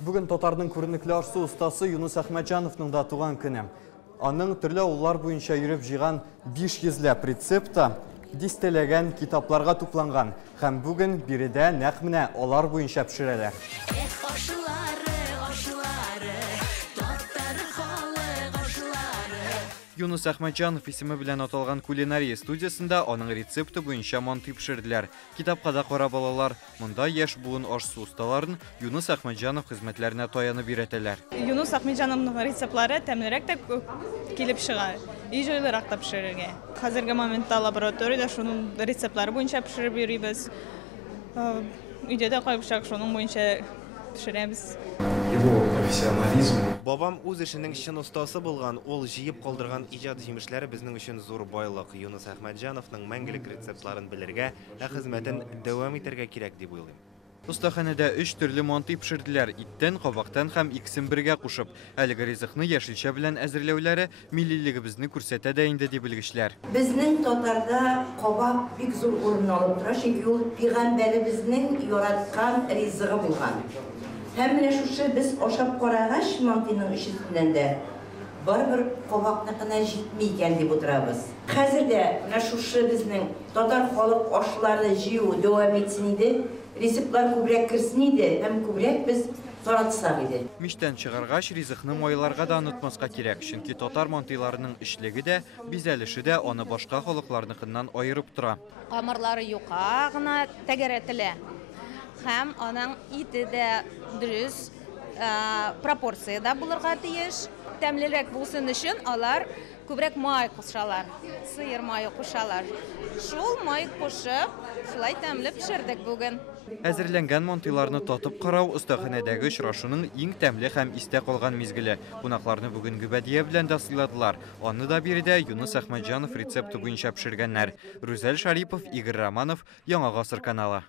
Бүгін Тотардың көрінікілі арсы ұстасы Юнус Ахмеджановның да туған күні. Аның түрлі олар бойынша үйріп жиған 500 рецепта дистелеген китапларға тупланған. Һәм бүгін биредә нәқ менә олар бойынша пішірелер. Юнус Ахмеджанов исеме белән аталган кулинария студиясында аның рецепты буенча манты пешерделәр. Китапка да карап алалар. Монда яшь буын ашсыз усталарын Юнус Ахмеджанов хезмәтләренә таянып бирәтәләр. Юнус Ахмеджановның рецептлары тәмлерәк тә килеп чыга. И җайлырак та пешерергә. Хәзерге моментта лабораториядә шуның рецептлары буенча пешереп йөрибез. Өйдә дә кайбышак шуның буенча пешерәбез. Его профессионализм. Бабам үз эшенең чын остасы булган, ул җыеп калдырган иҗат җимешләре безнең өчен зур байлык. Юнус Ахмеджановның мәңгелек рецептларын белергә, хезмәтен дәвам итәргә кирәк дип уйлыйм. Остаханәдә 3 төрле манты пешерделәр. Иттән, кабактан һәм икесен бергә кушып. Әлеге ризыкны яшелчә белән әзерләүләре миллилегебезне күрсәтә дә инде дип белгечләр. Безнең Татарда кабак бик зур урын алып тора, чөнки ул пәйгамбәребезнең яраткан ризыгы булган. Һәм менә шушы без ашап карагач мантыйның эченнән дә барбер кабакны гына җитми икән дип утырабыз. Хәзер дә менә шушы безнең татар халык ашлары җыю дәвам итсен иде, рецептлар күбрәк керсен иде, һәм күбрәк без таратсак иде. Миштән чыгаргач ризыкны майларга да онытмаска кирәк, чөнки татар мантыйларының эшлеге дә, бизәлеше дә аны башка халыкларныкыннан аерып тора. Камырлары юка гына тәгәрәтелә. Һәм аның ите дә дөрес пропорцияда булырга тиеш. Тәмлерәк булсын өчен алар күбрәк май кушалар. Сыер мае кушалар. Шул май кушып, шулай тәмле пешердек бүген. Әзерләнгән мантыйларны татып карау остаханәдәге очрашуның иң тәмле һәм истә калган мизгеле. Кунакларны бүгенге бәдия белән дә сыйладылар. Аны да биредә Юнус Ахмеджанов рецепты буенча пешергәннәр. Рүзәл Шарипов, Игорь Романов, Яңа гасыр каналы.